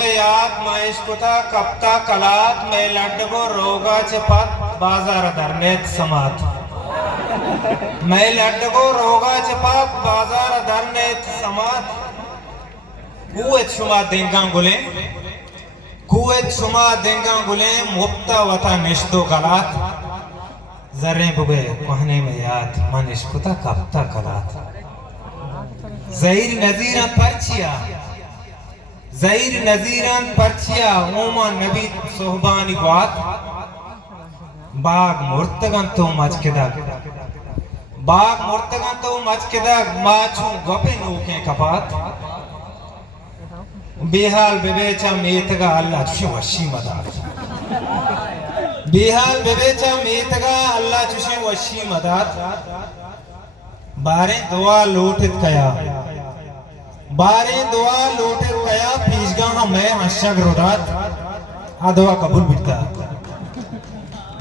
में याद महेश कुता कप्ता कलात में लड्डगो रोगा चपात बाजार धरनेत समात मैं लड्डगो रोगा चपात बाजार धरनेत समात कुएत शुमा देंगा गुले कुएत शुमा देंगा गुले मुफ्ता वता निश्तो गलात जर्रे बुगे कहने में याद मनिश कुता कप्ता कलात ज़हीर नज़ीरान परचिया ओमा नबी सोहबानी बात बाग मुर्तगन तो मचकेदा माचू गपे नूके कपात बेहाल बेबेचा मेतगा अल्लाह चुशी वशी मदात बेहाल बेबेचा मेतगा अल्लाह चुशी वशी मदात बारे दुआ लूटित कया पीछगा हमें हशग रोदात आ दुआ कबूल बिता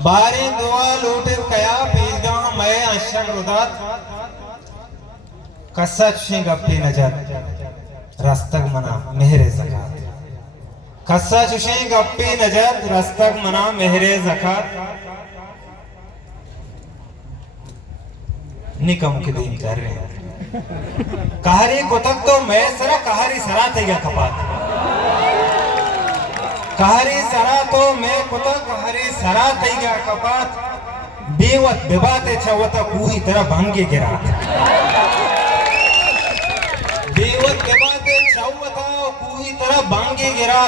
बारे दुआ लूटित कया पीछगा हमें हशग रोदात कसा चुशी गप्पी नजर रस्तक मना मेहरे ज़कात कसा चुशी गप्पी नजर रस्तक मना मेहरे ज़कात निकम के दिन कर रहे हैं कहारी कोतक तो मैं सरा कहारी सरा तेगा कपात कहारी सरा तो मैं कोतक कहारी सरा तेगा कपात बेवत बेबाते छवता पूरी तरह भंगे गिरा बेवत बेबाते छवता पूरी तरह भंगे गिरा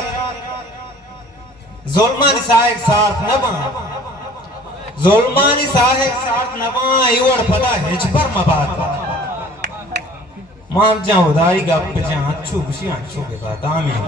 जुल्मान साहिब साथ न बना ज़ुल्मानी साहिब साथ नवा इवड़ पता हिजबर मबाद माम जा उदाई गप जा अच्छू खुशी अच्छू के बाद आमीन